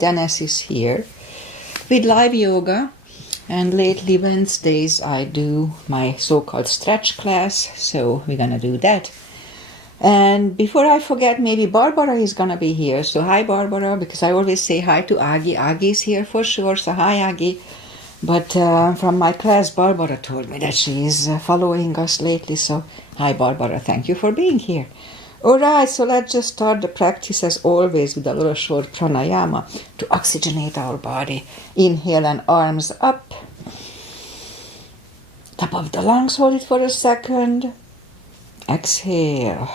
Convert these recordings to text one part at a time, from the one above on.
Dennis is here with live yoga, and lately Wednesdays I do my so-called stretch class, so we're gonna do that. And before I forget, maybe Barbara is gonna be here. So hi Barbara, because I always say hi to Aggie. Aggie is here for sure, so hi Aggie. But from my class, Barbara told me that she is following us lately, so hi Barbara, thank you for being here. Alright, so let's just start the practice as always with a little short pranayama to oxygenate our body. Inhale and arms up. Top of the lungs, hold it for a second. Exhale.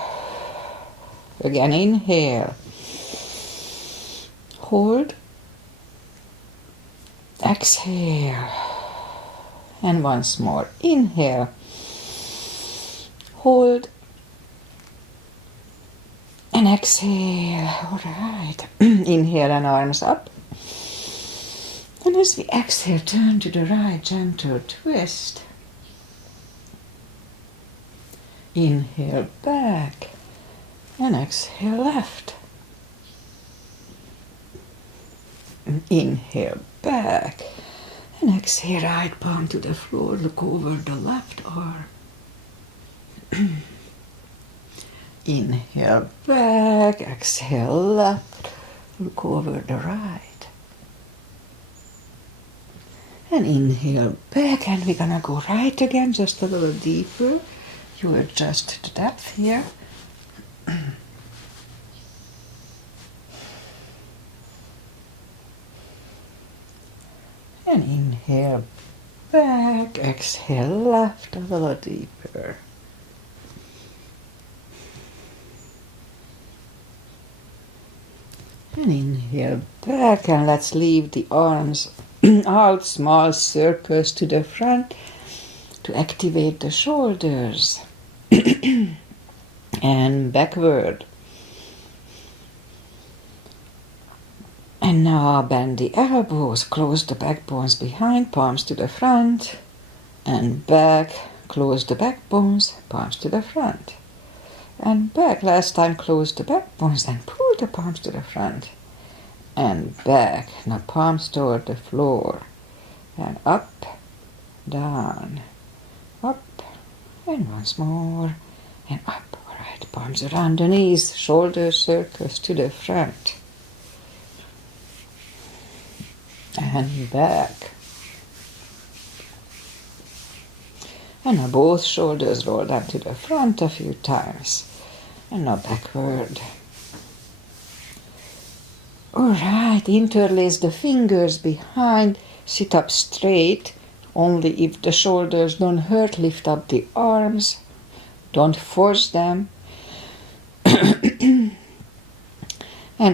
Again, inhale. Hold. Exhale. And once more. Inhale. Hold. And exhale. All right. Inhale and arms up. And as we exhale, turn to the right, gentle twist. Inhale back. And exhale left. Inhale back. And exhale right palm to the floor. Look over the left arm. Inhale back, exhale left, look over the right. And inhale back, and we're gonna go right again, just a little deeper. You adjust the depth here. And inhale back, exhale left, a little deeper. And inhale back, and let's leave the arms out, small circles to the front to activate the shoulders. And backward. And now bend the elbows, close the backbones behind, palms to the front, and back, close the backbones, palms to the front. And back, last time close the backbones and pull the palms to the front. And back, now palms toward the floor. And up, down, up, and once more, and up. All right, palms around the knees, shoulder circles to the front. And back. And now both shoulders roll down to the front a few times. And now backward. Alright, interlace the fingers behind. Sit up straight. Only if the shoulders don't hurt, lift up the arms. Don't force them. And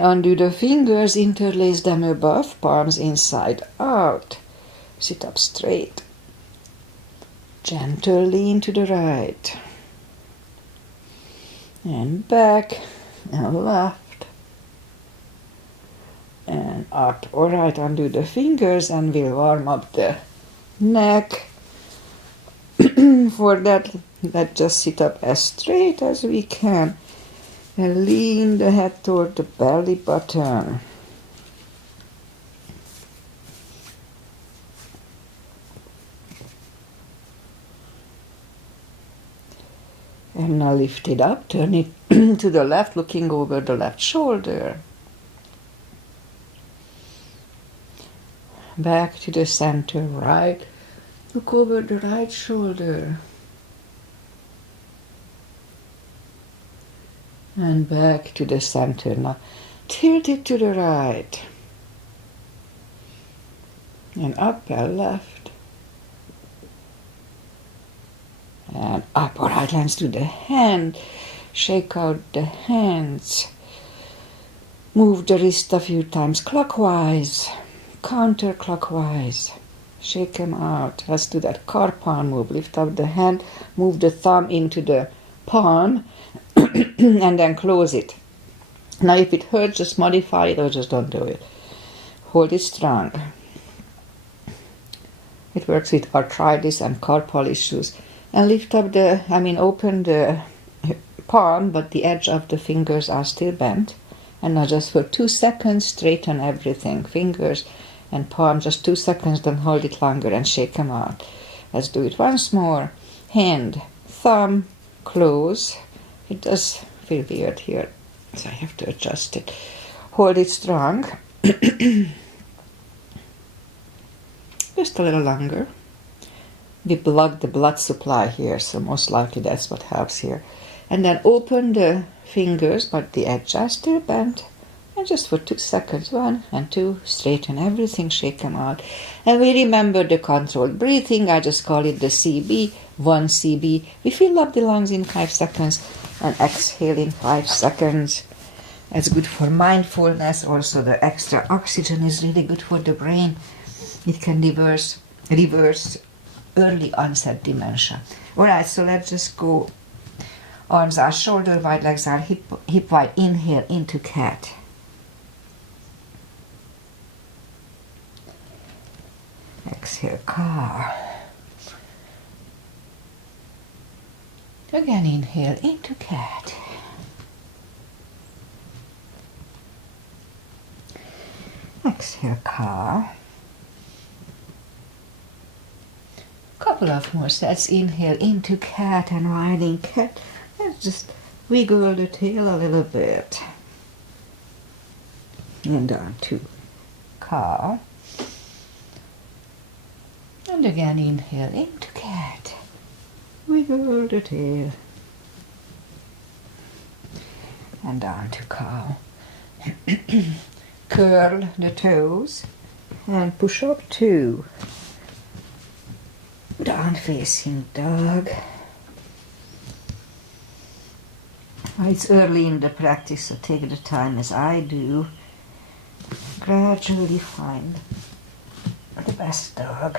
undo the fingers, interlace them above, palms inside out. Sit up straight. Gentle lean to the right. And back, and left. And up. Alright, undo the fingers and we'll warm up the neck. For that, let's just sit up as straight as we can. And lean the head toward the belly button. And now lift it up, turn it to the left, looking over the left shoulder. Back to the center, right. Look over the right shoulder. And back to the center. Now tilt it to the right. And up and left. And up. All right, hands to the hand. Shake out the hands. Move the wrist a few times clockwise, counterclockwise. Shake them out. Let's do that car palm move. Lift up the hand, move the thumb into the palm, and then close it. Now if it hurts, just modify it or just don't do it. Hold it strong. It works with arthritis and carpal issues. And lift up open the palm, but the edge of the fingers are still bent. And now just for 2 seconds, straighten everything. Fingers and palm, just 2 seconds, don't hold it longer and shake them out. Let's do it once more. Hand, thumb, close. It does feel weird here, so I have to adjust it. Hold it strong. Just a little longer. We block the blood supply here, so most likely that's what helps here. And then open the fingers, but the edge are still bent. And just for 2 seconds, 1 and 2, straighten everything, shake them out. And we remember the controlled breathing. I just call it the CB, 1 CB. We fill up the lungs in 5 seconds and exhale in 5 seconds. That's good for mindfulness. Also, the extra oxygen is really good for the brain. It can reverse early onset dementia. Alright, so let's just go. Arms are shoulder wide, legs are hip wide. Inhale into cat. Exhale, cow. Again, inhale into cat. Exhale, cow. Couple of more sets. Inhale into cat and riding cat. Let's just wiggle the tail a little bit. And down to cow. And again, inhale into cat. Wiggle the tail. And down to cow. Curl the toes and push up 2. Down facing dog. It's early in the practice, so take the time as I do. Gradually find the best dog.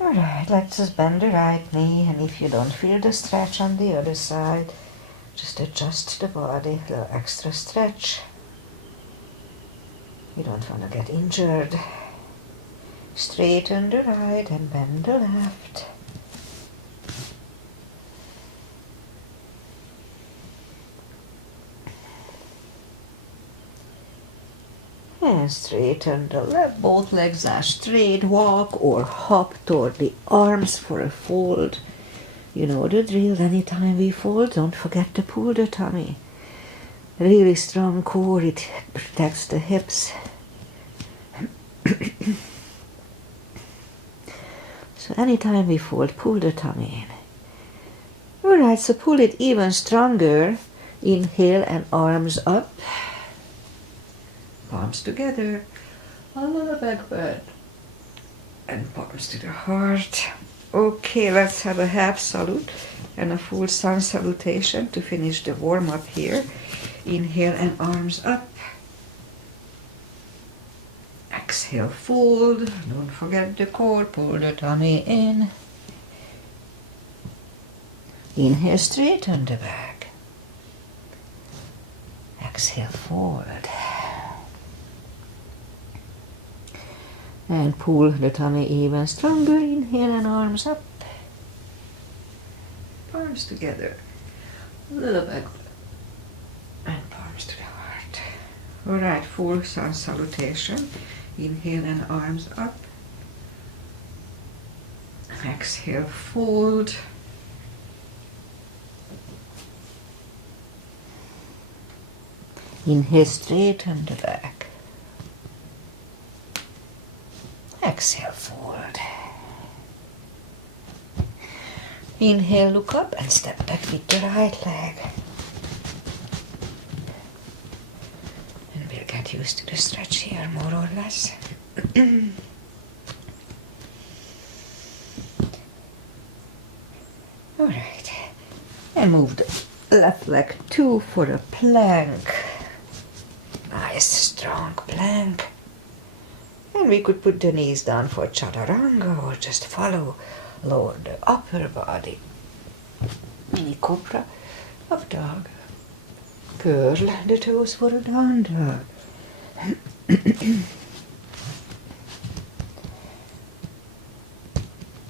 Alright, let's just bend the right knee, and if you don't feel the stretch on the other side, just adjust the body, a little extra stretch. You don't want to get injured. Straighten the right and bend the left. And straighten the left. Both legs are straight. Walk or hop toward the arms for a fold. You know the drill. Anytime we fold, don't forget to pull the tummy. Really strong core. It protects the hips. So anytime we fold, pull the tummy in. Alright, so pull it even stronger. Inhale and arms up. Palms together. A little back bend. And palms to the heart. Okay, let's have a half salute and a full sun salutation to finish the warm-up here. Inhale and arms up. Exhale, fold. Don't forget the core. Pull the tummy in. Inhale, straighten the back. Exhale, fold. And pull the tummy even stronger. Inhale and arms up. Palms together. A little back. And palms to the heart. Alright, full sun salutation. Inhale and arms up. Exhale, fold. Inhale, straighten the back. Exhale, fold. Inhale, look up and step back with the right leg. And we'll get used to the stretch here, more or less. Alright. And move the left leg 2 for a plank. Nice, strong plank. And we could put the knees down for chaturanga or just follow. Lower the upper body. Mini cobra, up dog. Curl the toes for a down dog.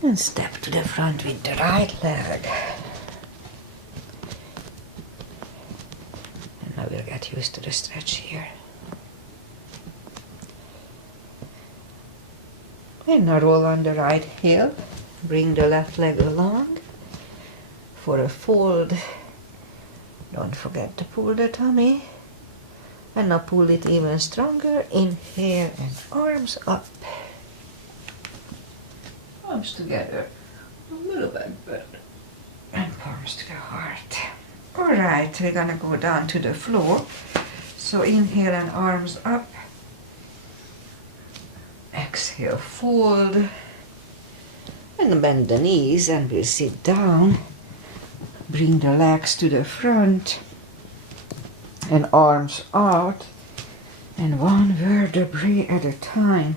And step to the front with the right leg. And now we'll get used to the stretch here. And now roll on the right heel. Bring the left leg along for a fold. Don't forget to pull the tummy. And now pull it even stronger. Inhale and arms up. Arms together. A little bit better. And palms to the heart. Alright, we're gonna go down to the floor. So inhale and arms up. Exhale, fold. And bend the knees and we'll sit down. Bring the legs to the front. And arms out. And one vertebrae at a time.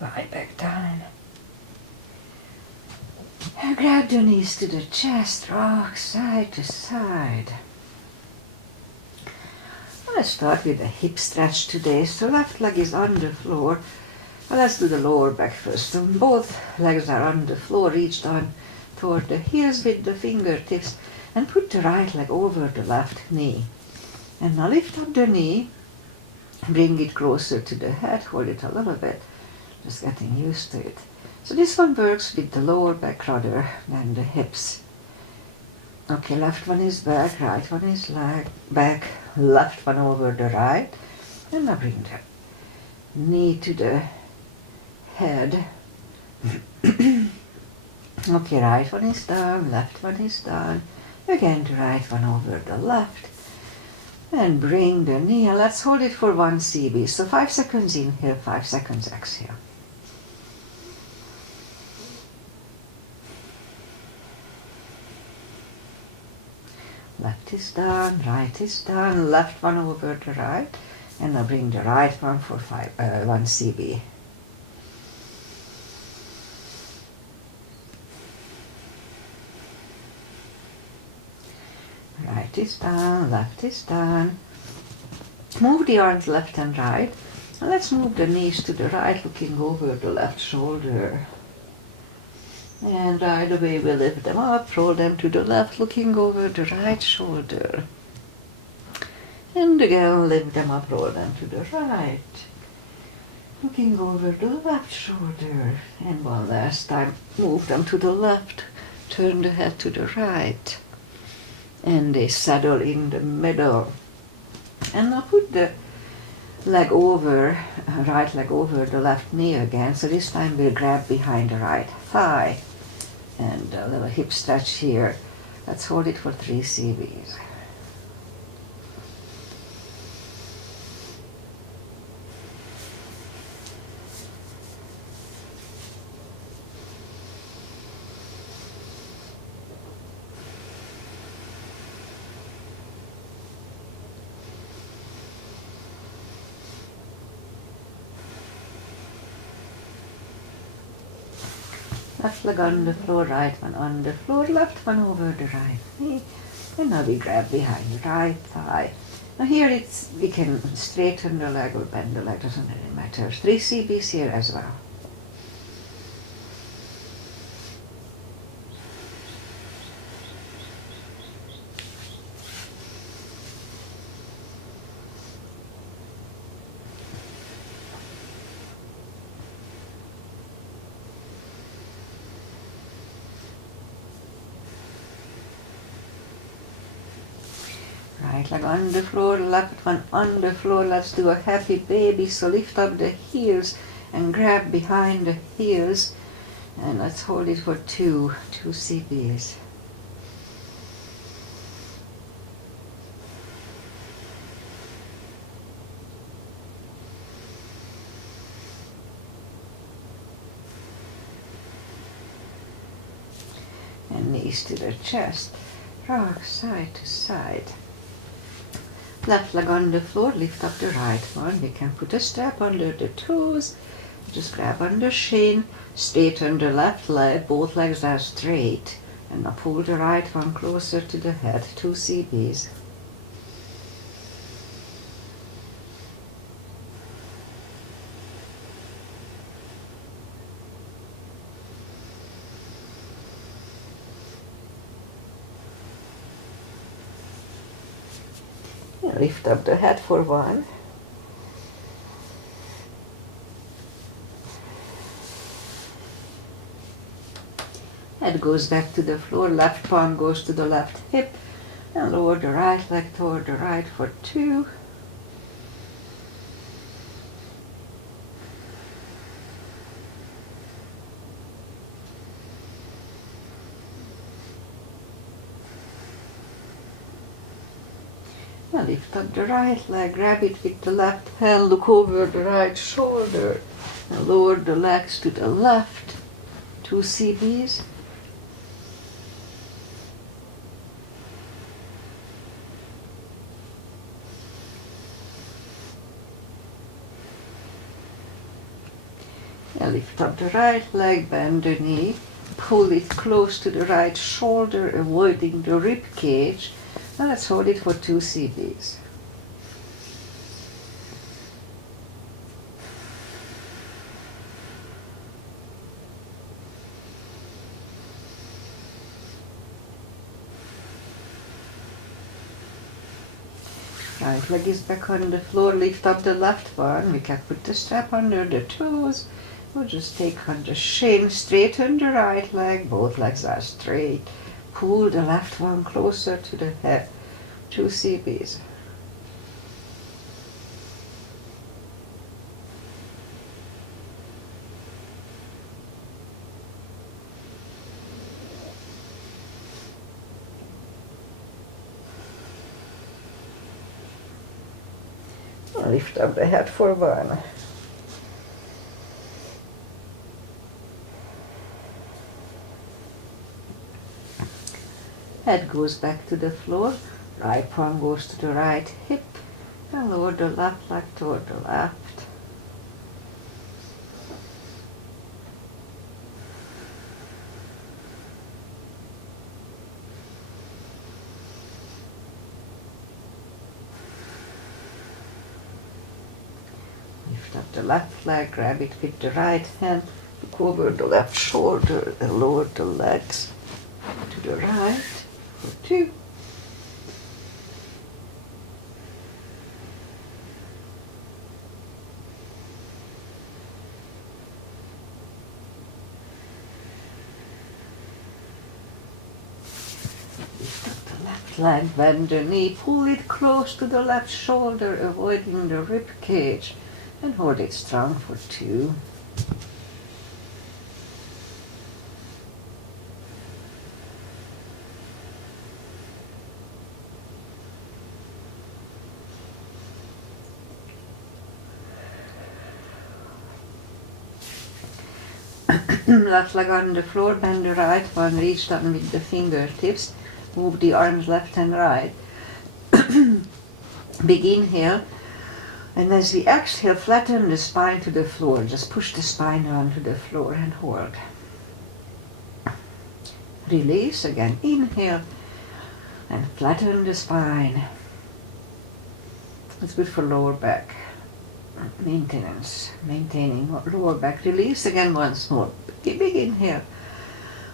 Lie back down. And grab the knees to the chest, rock side to side. Let's start with a hip stretch today. So left leg is on the floor. Well, let's do the lower back first. So both legs are on the floor, reach down toward the heels with the fingertips and put the right leg over the left knee. And now lift up the knee, bring it closer to the head, hold it a little bit, just getting used to it. So this one works with the lower back rather than the hips. Okay, left one is back, right one is back, left one over the right. And now bring the knee to the head. Okay, right one is down, left one is down. Again, the right one over the left. And bring the knee, and let's hold it for 1 CB. So 5 seconds inhale, 5 seconds exhale. Left is down, right is down, left one over the right. And now bring the right one for 1 CB. Right is down, left is down. Move the arms left and right. And let's move the knees to the right, looking over the left shoulder. And right away we lift them up, roll them to the left, looking over the right shoulder. And again, lift them up, roll them to the right, looking over the left shoulder. And one last time, move them to the left, turn the head to the right. And they settle in the middle. And now put the leg over, right leg over the left knee again. So this time we'll grab behind the right thigh. And a little hip stretch here. Let's hold it for 3 CBs. Left leg on the floor, right one on the floor, left one over the right knee. And now we grab behind the right thigh. Now here we can straighten the leg or bend the leg, doesn't really matter. 3 CBs here as well. Right leg on the floor, left one on the floor. Let's do a happy baby. So lift up the heels and grab behind the heels. And let's hold it for 2 CBs. And knees to the chest, rock side to side. Left leg on the floor, lift up the right one. We can put a strap under the toes. Just grab on the shin, straighten the left leg, both legs are straight. And now pull the right one closer to the head, 2 CBs. Lift up the head for 1. Head goes back to the floor, left palm goes to the left hip, and lower the right leg toward the right for 2. Now lift up the right leg, grab it with the left hand, look over the right shoulder, and lower the legs to the left, 2 CBs. Now lift up the right leg, bend the knee, pull it close to the right shoulder, avoiding the rib cage. Now let's hold it for 2 CBs. Right leg is back on the floor, lift up the left one. We can put the strap under the toes. We'll just take on the shin, straighten the right leg, both legs are straight. Pull the left one closer to the head, 2 CBs. Lift up the head for 1. Head goes back to the floor, right palm goes to the right hip, and lower the left leg toward the left. Lift up the left leg, grab it with the right hand, look over the left shoulder, and lower the legs to the right for 2. Lift up the left leg, bend the knee, pull it close to the left shoulder, avoiding the rib cage, and hold it strong for 2. Left leg on the floor, bend the right one, reach down with the fingertips, move the arms left and right. Big inhale, and as we exhale, flatten the spine to the floor. Just push the spine onto the floor and hold. Release, again inhale, and flatten the spine. It's good for lower back. Maintaining lower back. Release again once more. Big inhale.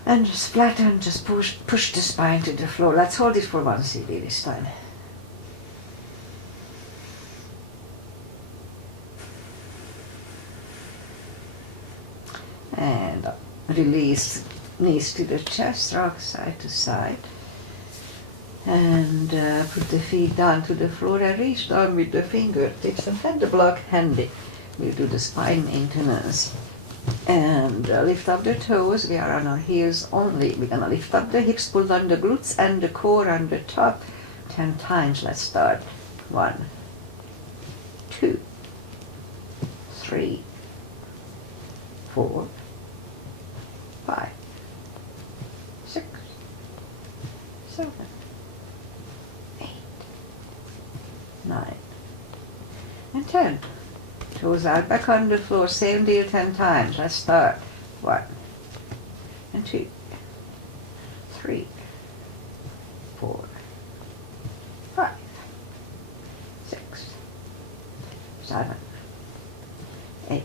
And just flatten, just push the spine to the floor. Let's hold it for 1 CB this time. And release, knees to the chest, rock side to side. And put the feet down to the floor and reach down with the fingertips and have the block handy. We'll do the spine maintenance. And lift up the toes. We are on our heels only. We're going to lift up the hips, pull down the glutes and the core on the top 10 times. Let's start. 1, 2, 3, 4, 5, 6, 7, 8, 9, and 10. Toes out, back on the floor, same deal 10 times. Let's start. 1, and 2, 3, 4, 5, 6, 7, 8,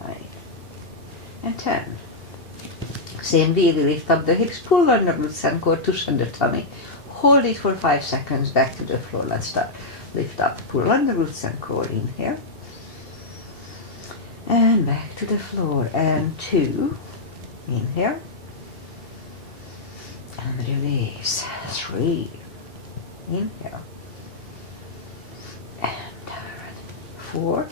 9, and 10. Same deal, lift up the hips, pull on the glutes and core, tush on the tummy. hold it for 5 seconds, back to the floor. Let's start. Lift up, pull on the roots and core, inhale. And back to the floor, and 2, inhale. And release, 3, inhale. And down, 4.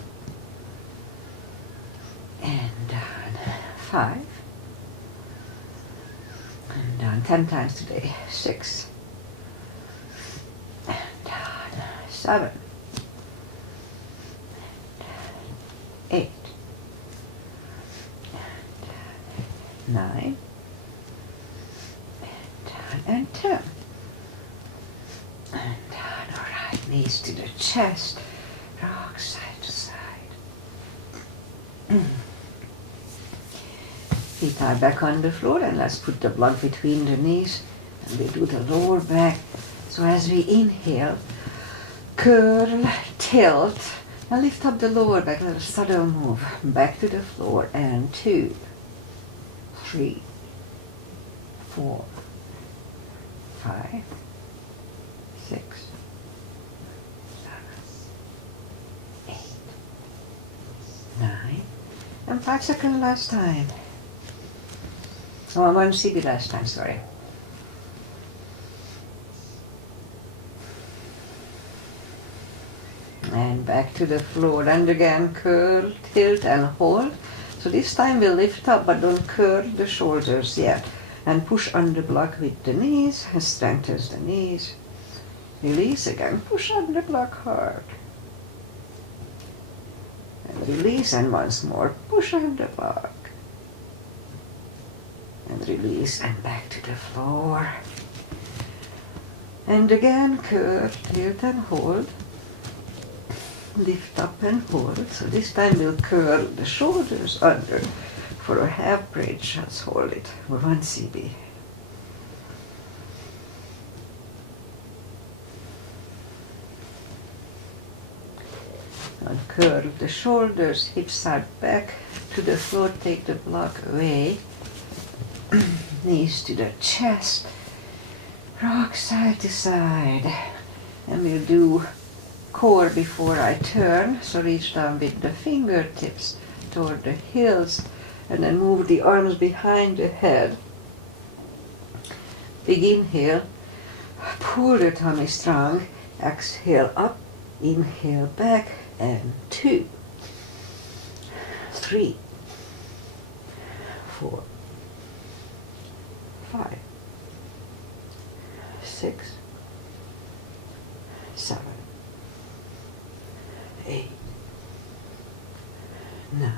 And down, 5. And down 10 times today, 6. And down, 7. 8. 9. And 10. And down, all right, knees to the chest, rock side to side. Feet are back on the floor, and let's put the block between the knees, and we do the lower back. So as we inhale, curl, tilt, and lift up the lower back, little subtle move, back to the floor, and 2, 3, 4, 5, 6, 7, 8, 9, and 5 seconds last time. Oh, 1 CB last time, sorry. And back to the floor, and again curl, tilt and hold. So this time we'll lift up, but don't curl the shoulders yet. And push on the block with the knees, and strengthens the knees. Release again, push on the block hard. And release, and once more, push on the block. And release, and back to the floor. And again, curl, tilt and hold. Lift up and hold. So this time we'll curl the shoulders under for a half bridge. Let's hold it for 1 CB. And curl the shoulders, hips are back to the floor, take the block away. Knees to the chest, rock side to side. And we'll do core before I turn, so reach down with the fingertips toward the heels, and then move the arms behind the head. Big inhale, pull the tummy strong, exhale up, inhale back, and 2, 3, 4, 5, 6, 7, 8, 9,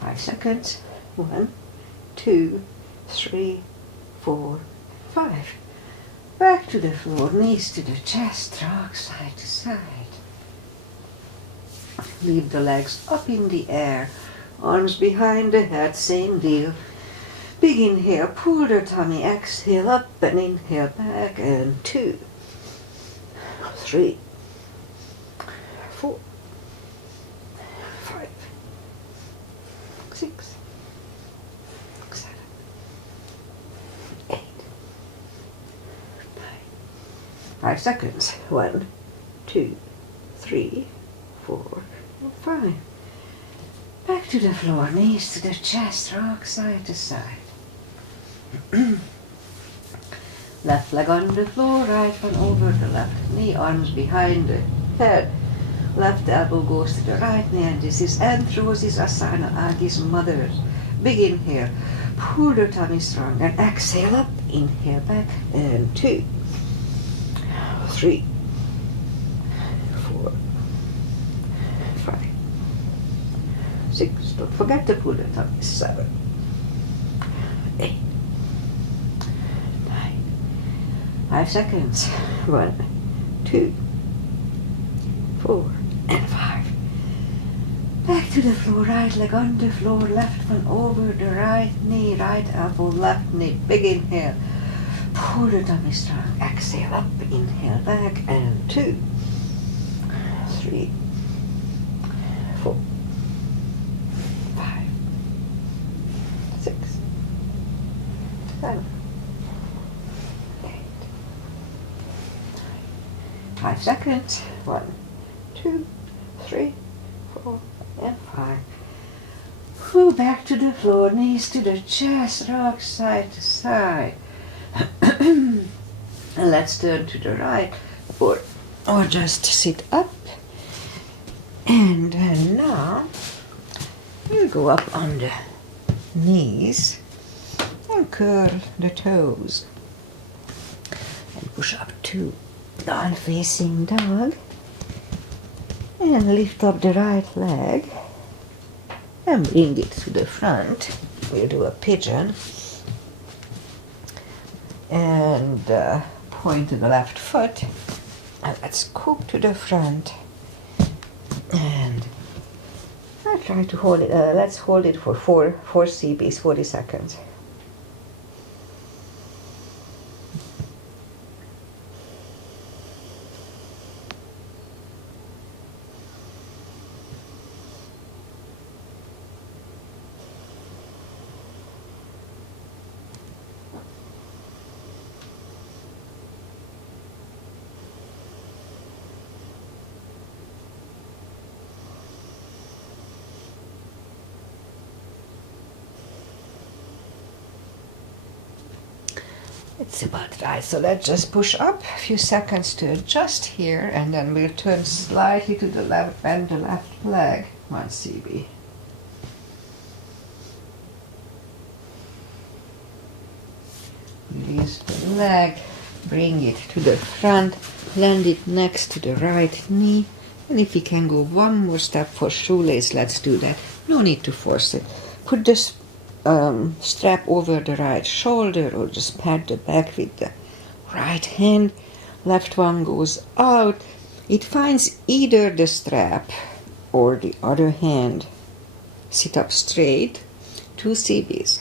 5 seconds, 1, 2, 3, 4, 5. Back to the floor, knees to the chest, rock side to side. Leave the legs up in the air, arms behind the head, same deal. Big inhale, pull the tummy, exhale up and inhale back, and 2, 3, 4, 5, 6, 7, 8, 9. 5 seconds. 1, 2, 3, 4, 5. Back to the floor, knees to the chest, rock side to side. Left leg on the floor, right one over the left knee, arms behind the head. Left elbow goes to the right knee, and this is Anthrosis Asana, Agi's mother. Big inhale, pull the tummy strong, and exhale up, inhale back, and 2, 3, 4, 5, 6, don't forget to pull the tummy, 7, 8, 9, 5 seconds, 1, 2, 4, and 5. Back to the floor, right leg on the floor, left one over the right knee, right elbow, left knee, big inhale. Pull the tummy strong, exhale up, inhale back, and 2, 3, 4, 5, 6, 7, 8, 5 seconds. 1, 2, 3, 4, and 5. Whew, back to the floor, knees to the chest, rock side to side. And let's turn to the right, or just sit up. And then now we'll go up on the knees and curl the toes. And push up to down facing dog. And lift up the right leg and bring it to the front. We'll do a pigeon. And point to the left foot. And let's scoop to the front. And I'll try to hold it. Let's hold it for 4 CBs, 40 seconds. It's about right, so let's just push up a few seconds to adjust here, and then we'll turn slightly to the left, bend the left leg, 1 CB. Release the leg, bring it to the front, land it next to the right knee, and if we can go one more step for shoelace, let's do that. No need to force it. Put this strap over the right shoulder, or just pat the back with the right hand. Left one goes out. It finds either the strap or the other hand. Sit up straight, 2 CBs.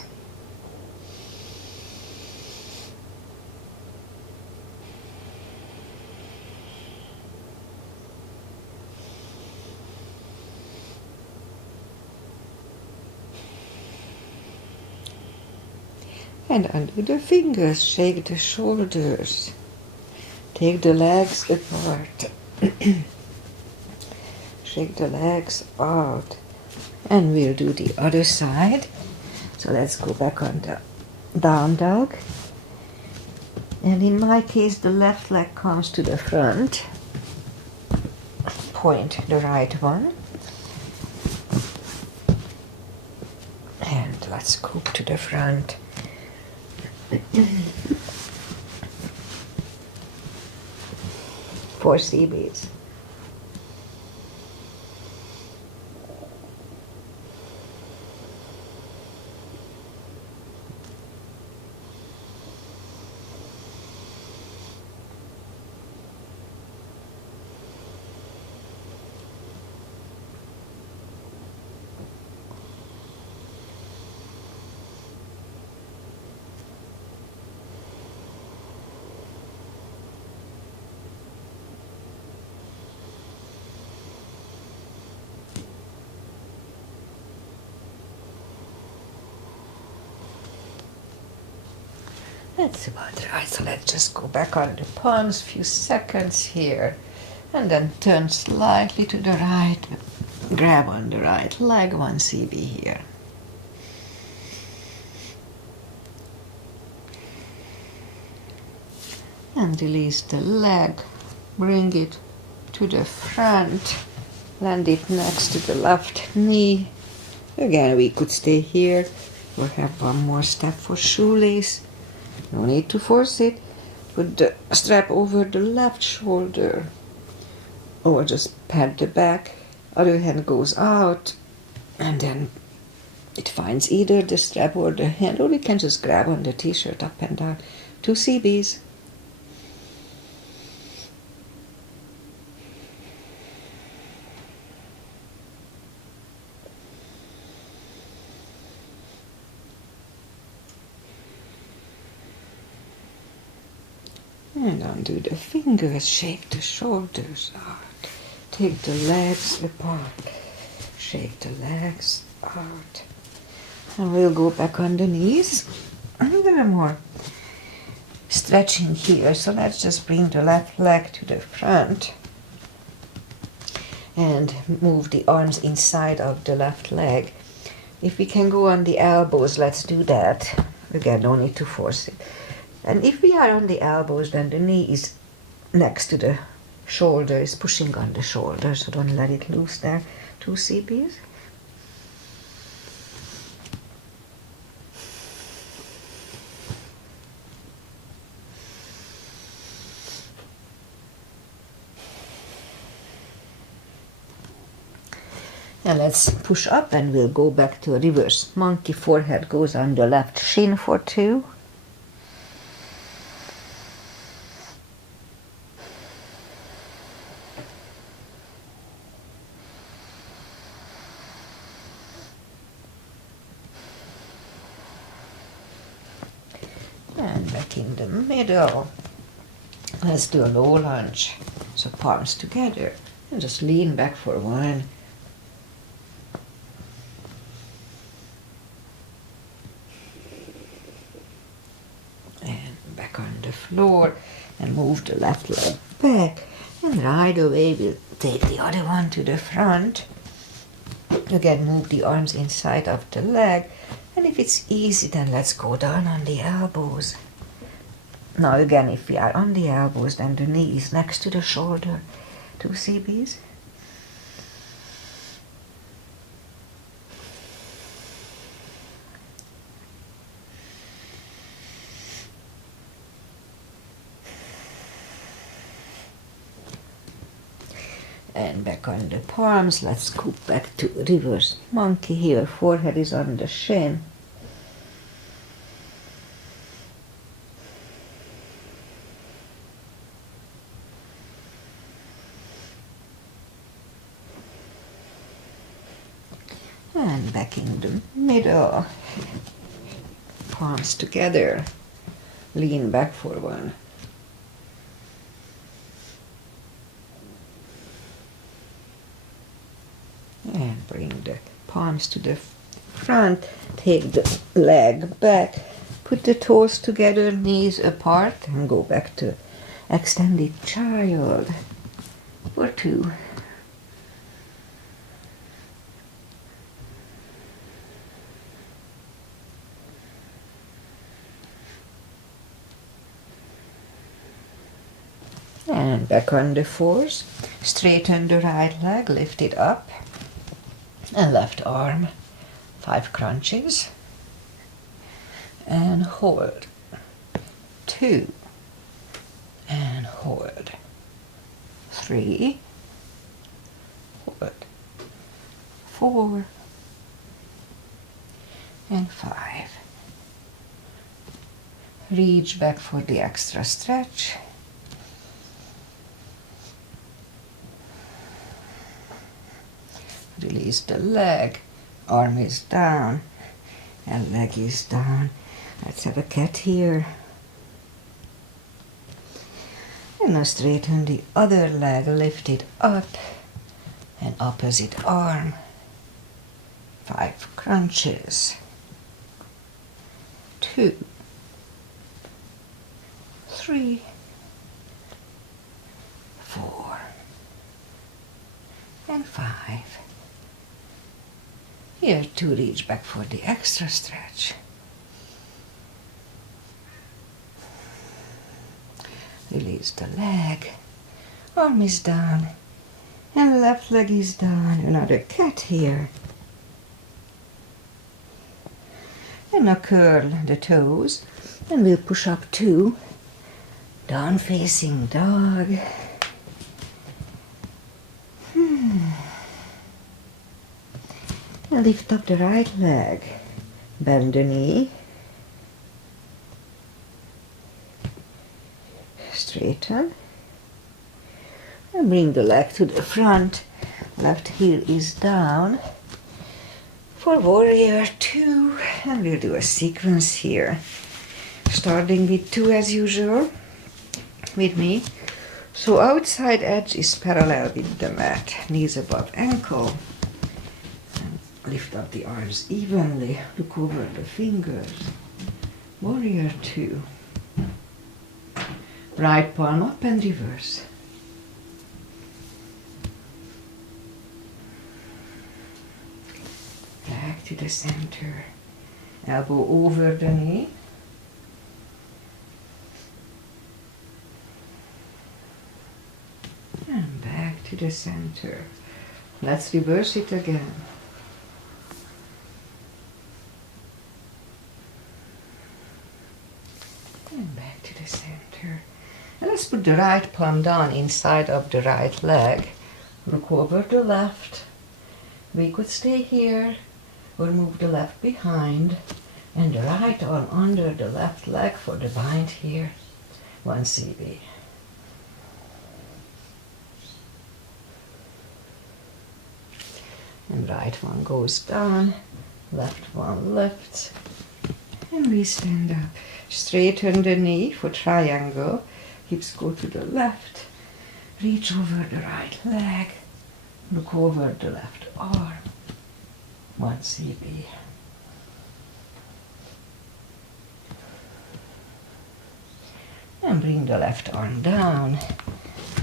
And undo the fingers, shake the shoulders, take the legs apart, shake the legs out, and we'll do the other side. So let's go back on the down dog, and in my case the left leg comes to the front, point the right one, and let's scoop to the front. 4 CBs. That's about right, so let's just go back on the palms, few seconds here, and then turn slightly to the right, grab on the right leg, 1 CB here. And release the leg, bring it to the front, land it next to the left knee. Again, we could stay here or have one more step for shoelace. No need to force it. Put the strap over the left shoulder, or just pat the back. Other hand goes out, and then it finds either the strap or the hand, or we can just grab on the t-shirt up and down. 2 CBs. And undo the fingers, shake the shoulders out, take the legs apart, shake the legs out. And we'll go back on the knees. A little more. stretching here. So let's just bring the left leg to the front and move the arms inside of the left leg. If we can go on the elbows, let's do that. Again, no need to force it. And if we are on the elbows, then the knee is next to the shoulder, is pushing on the shoulder, so don't let it loose there. 2 CBs. And let's push up and we'll go back to a reverse monkey. Forehead goes on the left shin for 2. And back in the middle. Let's do a low lunge. So palms together and just lean back for 1. And back on the floor and move the left leg back. And right away we'll take the other one to the front. Again, move the arms inside of the leg. And if it's easy, then let's go down on the elbows. Now again, if we are on the elbows, then the knee is next to the shoulder. 2 CBs. And back on the palms, let's scoop back to reverse monkey here. Forehead is on the shin. And back in the middle. Palms together. Lean back for 1. And bring the palms to the front, take the leg back, put the toes together, knees apart, and go back to extended child for 2. And back on the fours, straighten the right leg, lift it up. And left arm, 5 crunches, and hold, 2, and hold, 3, hold, 4, and 5. Reach back for the extra stretch. Release the leg, arm is down, and leg is down. Let's have a cat here. And now straighten the other leg, lift it up, and opposite arm. 5 crunches. 2, 3, 4, and 5. Here to reach back for the extra stretch. Release the leg, arm is down, and left leg is down. Another cat here. And now curl the toes, and we'll push up 2, down facing dog. And lift up the right leg, bend the knee, straighten, and bring the leg to the front. Left heel is down for warrior 2, and we'll do a sequence here, starting with 2 as usual with me. So outside edge is parallel with the mat, knees above ankle. Lift up the arms evenly, look over the fingers. Warrior 2. Right palm up and reverse. Back to the center. Elbow over the knee. And back to the center. Let's reverse it again. And back to the center. And let's put the right palm down inside of the right leg. Look over the left. We could stay here or move the left behind. And the right arm under the left leg for the bind here. 1 cb. And right one goes down, left one lifts, and we stand up. Straighten the knee for triangle, hips go to the left, reach over the right leg, look over the left arm, 1 cb. And bring the left arm down,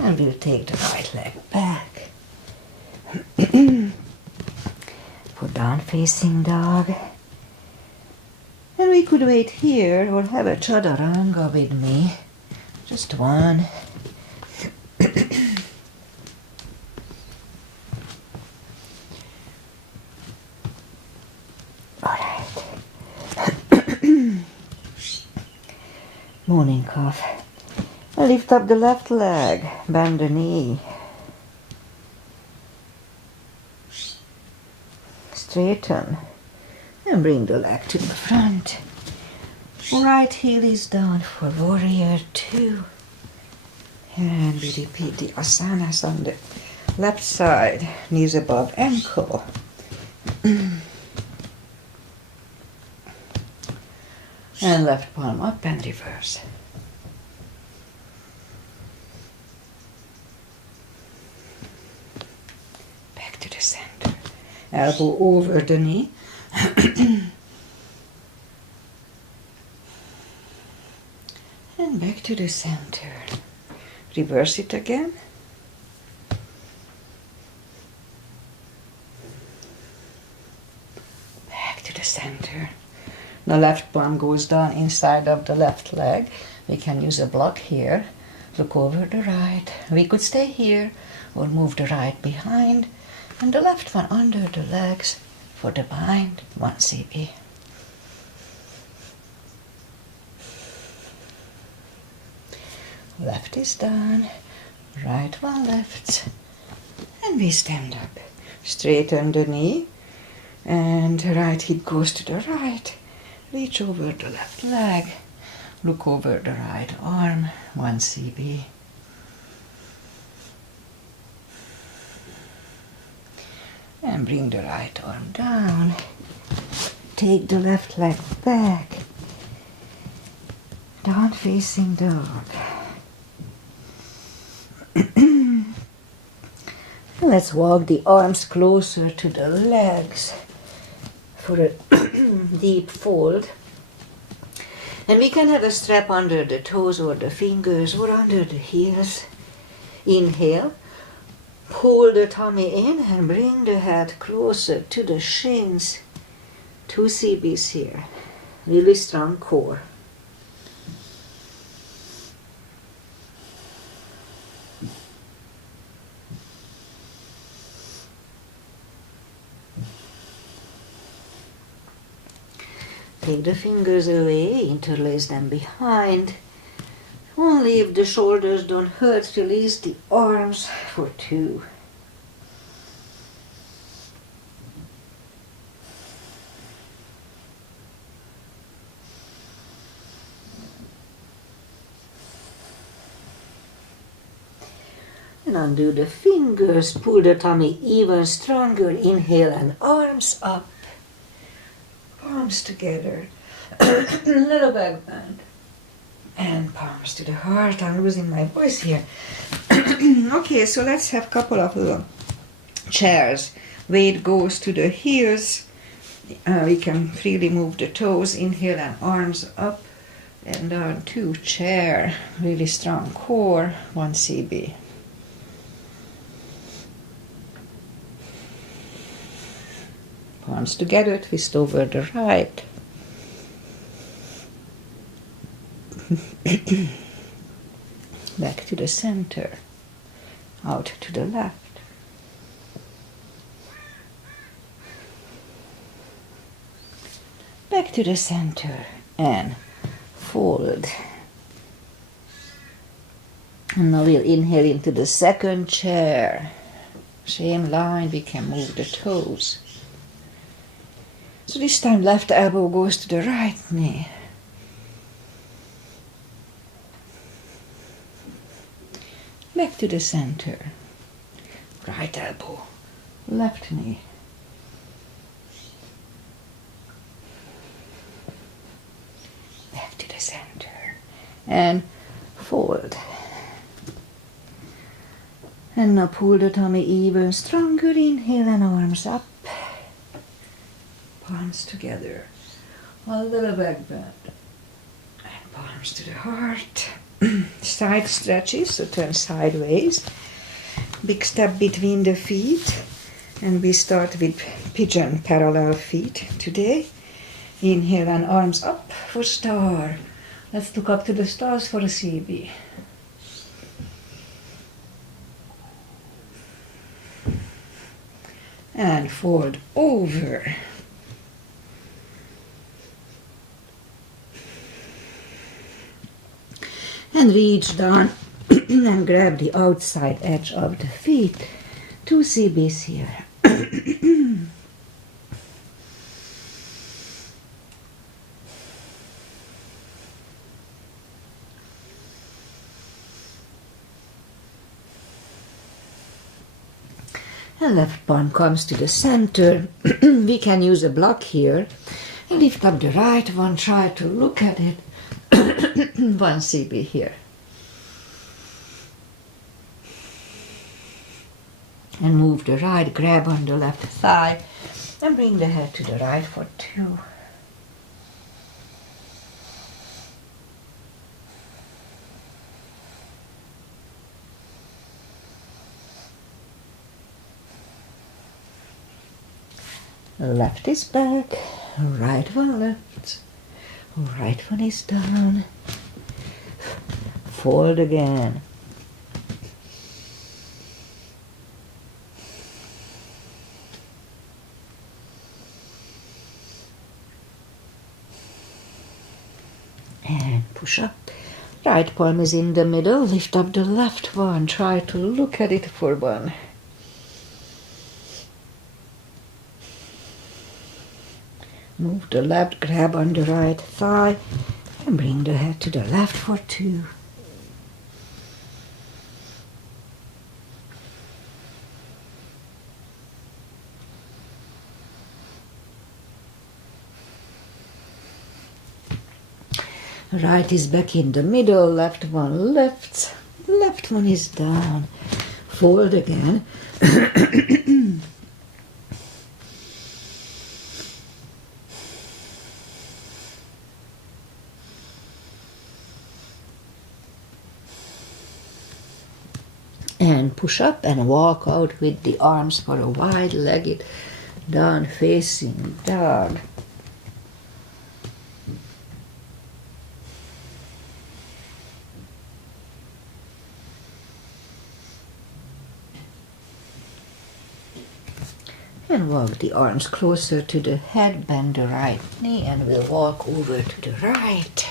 and we'll take the right leg back. Put down facing dog. And we could wait here or have a chaturanga with me. Just one. Alright. Morning cough. Lift up the left leg, bend the knee. Straighten and bring the leg to the front. Right heel is down for warrior 2. And we repeat the asanas on the left side, knees above ankle. And left palm up and reverse. Back to the center. Elbow over the knee. And back to the center. Reverse it again. Back to the center. The left palm goes down inside of the left leg. We can use a block here. Look over the right. We could stay here or move the right behind. And the left one under the legs for the bind, 1 cb. Left is down, right one lifts, and we stand up. Straighten the knee, and right hip goes to the right. Reach over the left leg, look over the right arm, 1 cb. And bring the right arm down. Take the left leg back. Down facing dog. Let's walk the arms closer to the legs for a deep fold. And we can have a strap under the toes or the fingers or under the heels. Inhale. Pull the tummy in and bring the head closer to the shins. 2 cb's here. Really strong core. Take the fingers away, interlace them behind. Only if the shoulders don't hurt, release the arms for 2. And undo the fingers, pull the tummy even stronger. Inhale and arms up. Palms together. Little back bend. And palms to the heart. I'm losing my voice here. Okay, so let's have a couple of little chairs. Weight goes to the heels. We can freely move the toes. Inhale and arms up. And down 2 chair, really strong core, 1 CB. Palms together, twist over the right. Back to the center, out to the left. Back to the center and fold. And now we'll inhale into the second chair. Same line, we can move the toes. So this time left elbow goes to the right knee. Back to the center. Right elbow, left knee. Back to the center. And fold. And now pull the tummy even stronger. Inhale and arms up. Palms together. A little back bend. And palms to the heart. Side stretches, so turn sideways. Big step between the feet. And we start with pigeon parallel feet today. Inhale and arms up for star. Let's look up to the stars for a CB. And fold over. And reach down and grab the outside edge of the feet. 2 CBs here. And left palm comes to the center. We can use a block here. And lift up the right one, try to look at it. 1 CB here. And move the right, grab on the left thigh, and bring the head to the right for 2. Left is back, right one left, right one is down. Fold again. And push up. Right palm is in the middle, lift up the left one, try to look at it for 1. Move the left, grab on the right thigh, and bring the head to the left for 2. Right is back in the middle, left one lifts, left one is down. Fold again. And push up and walk out with the arms for a wide-legged down facing dog. And walk the arms closer to the head, bend the right knee, and we'll walk over to the right.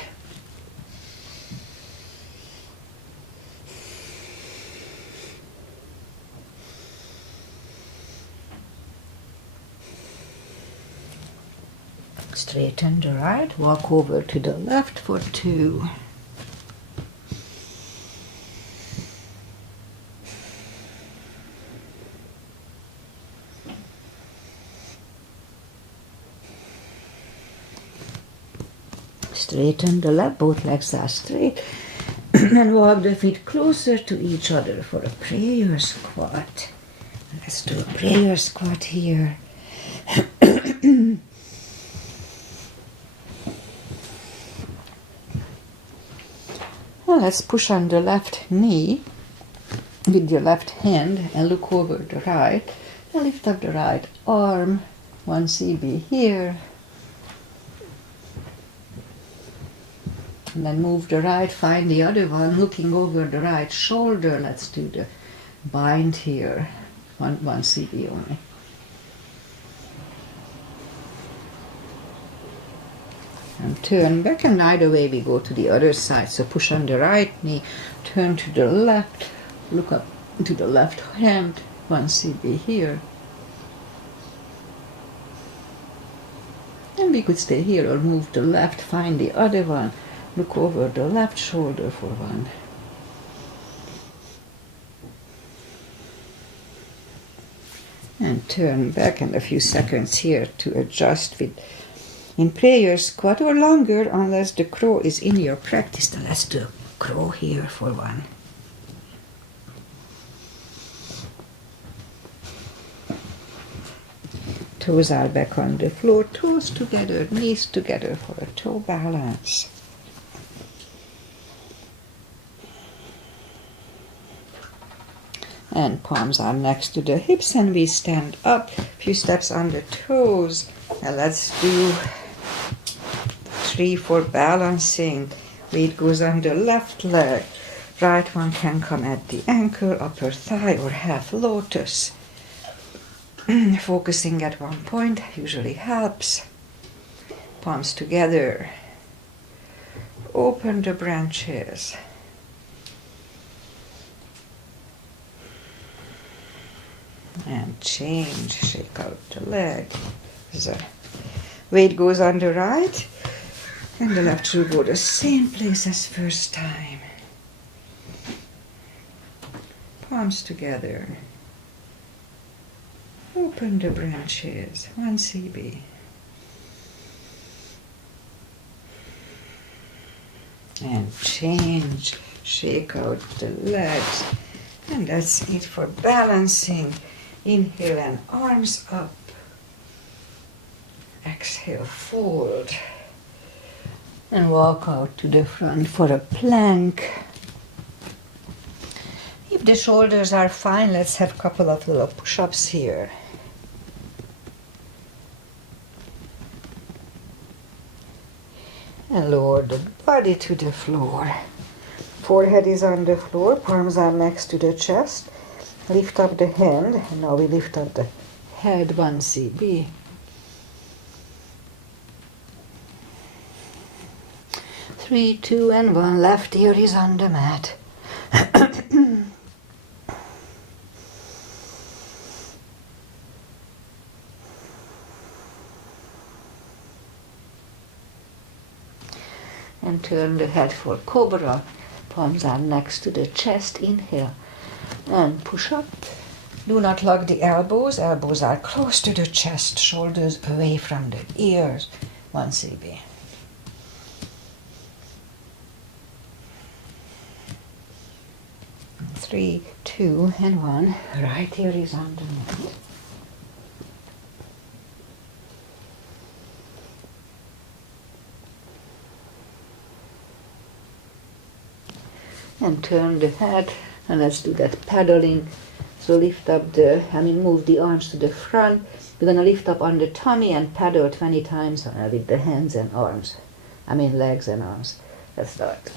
Straighten the right, walk over to the left for 2. Straighten the left, both legs are straight. And walk the feet closer to each other for a prayer squat. Let's do a prayer squat here. Now let's push on the left knee with your left hand and look over the right. And lift up the right arm, 1 cb here. And then move the right, find the other one, looking over the right shoulder. Let's do the bind here, 1 cb only. And turn back, and either way we go to the other side. So push on the right knee, turn to the left, look up to the left hand, 1 cb here. And we could stay here or move the left, find the other one, look over the left shoulder for 1. And turn back, and a few seconds here to adjust with in prayer squat or longer unless the crow is in your practice. Then let's do crow here for 1. Toes are back on the floor, toes together, knees together for a toe balance. And palms are next to the hips, and we stand up, few steps on the toes. And let's do 3 for balancing. Weight goes on the left leg. Right one can come at the ankle, upper thigh, or half lotus. Focusing at one point usually helps. Palms together. Open the branches. And change, shake out the leg. So weight goes on the right, and the left will go the same place as first time. Palms together. Open the branches, 1 cb. And change, shake out the legs. And that's it for balancing. Inhale and arms up. Exhale, fold. And walk out to the front for a plank. If the shoulders are fine, let's have a couple of little push-ups here. And lower the body to the floor. Forehead is on the floor, palms are next to the chest. Lift up the hand, and now we lift up the head, 1 cb. Three, 2, and 1. Left ear is on the mat. And turn the head for cobra. Palms are next to the chest. Inhale and push up. Do not lock the elbows. Elbows are close to the chest. Shoulders away from the ears. 1 cb. Three, 2, and 1. Right ear is on the mat. And turn the head, and let's do that paddling. So lift up move the arms to the front. We're gonna lift up on the tummy and paddle 20 times with the hands and arms. Legs and arms. Let's start.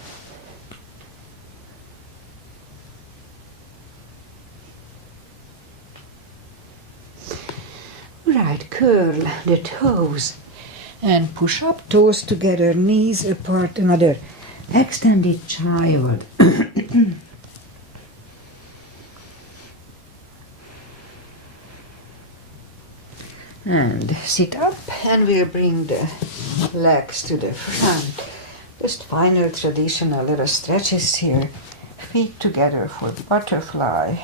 Right, curl the toes and push up, toes together, knees apart, another extended child. And sit up, and we'll bring the legs to the front. Just final traditional little stretches here. Feet together for butterfly.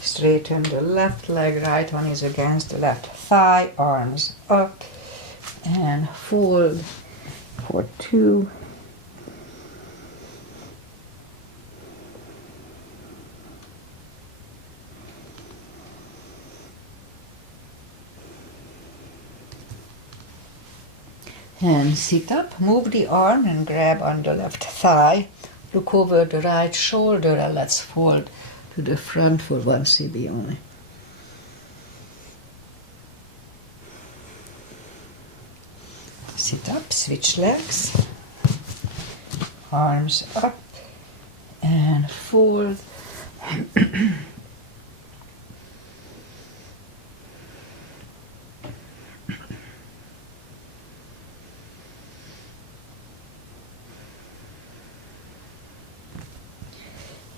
Straighten the left leg, right one is against the left thigh, arms up, and fold for 2. And sit up, move the arm and grab on the left thigh. Look over the right shoulder and let's fold to the front for 1 cb only. Sit up, switch legs, arms up and fold.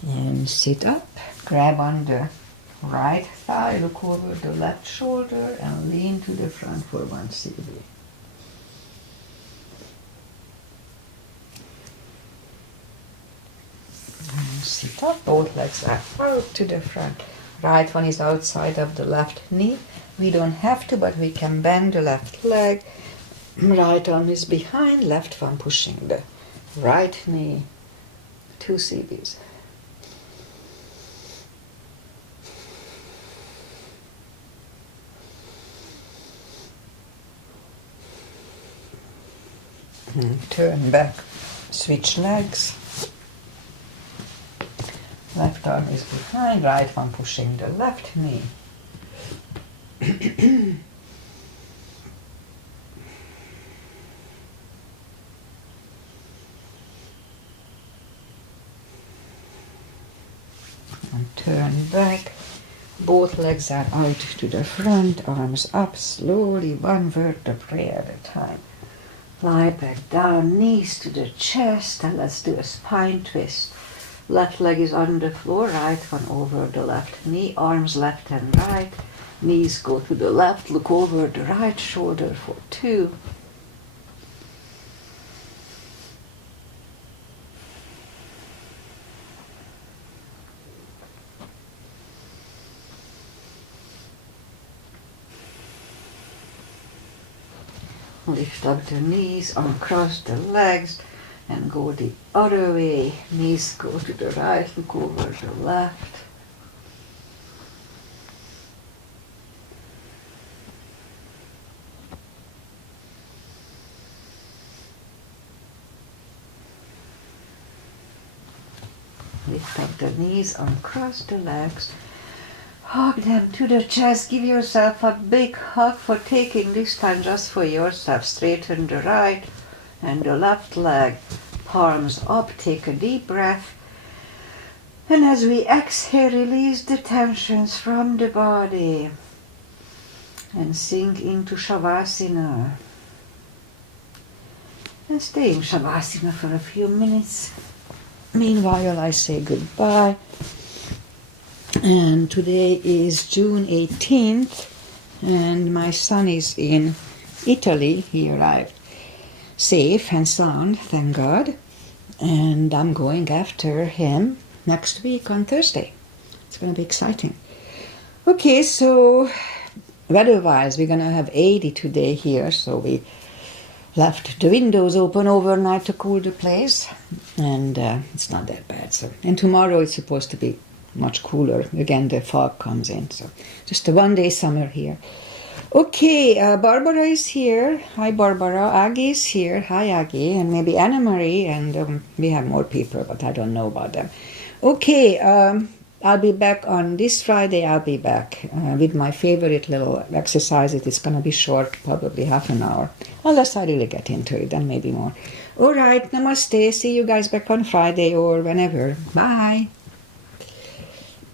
And sit up, grab on the right thigh, look over the left shoulder and lean to the front for 1 cb. And sit up, both legs are out to the front. Right one is outside of the left knee. We don't have to, but we can bend the left leg. Right arm is behind, left one pushing the right knee. 2 cb's. Turn back, switch legs. Left arm is behind, right one pushing the left knee. And turn back. Both legs are out to the front, arms up, slowly, one vertebrae at a time. Lie back down, knees to the chest, and let's do a spine twist. Left leg is on the floor, right one over the left knee, arms left and right, knees go to the left, look over the right shoulder for 2. Lift up the knees, uncross the legs, and go the other way. Knees go to the right, look over the left. Lift up the knees, uncross the legs. Hug them to the chest. Give yourself a big hug for taking this time just for yourself. Straighten the right and the left leg. Palms up. Take a deep breath. And as we exhale, release the tensions from the body. And sink into Shavasana. And stay in Shavasana for a few minutes. Meanwhile, I say goodbye. And today is June 18th, and my son is in Italy. He arrived safe and sound, thank God. And I'm going after him next week on Thursday. It's going to be exciting. Okay, so weather-wise, we're going to have 80 today here, so we left the windows open overnight to cool the place, and it's not that bad. So, and tomorrow it's supposed to be much cooler. Again, the fog comes in. So just a one-day summer here. Okay, Barbara is here. Hi, Barbara. Aggie is here. Hi, Aggie. And maybe Anna Marie. And we have more people, but I don't know about them. Okay, I'll be back on this Friday. I'll be back with my favorite little exercise. It is going to be short, probably half an hour. Unless I really get into it, then maybe more. All right, namaste. See you guys back on Friday or whenever. Bye.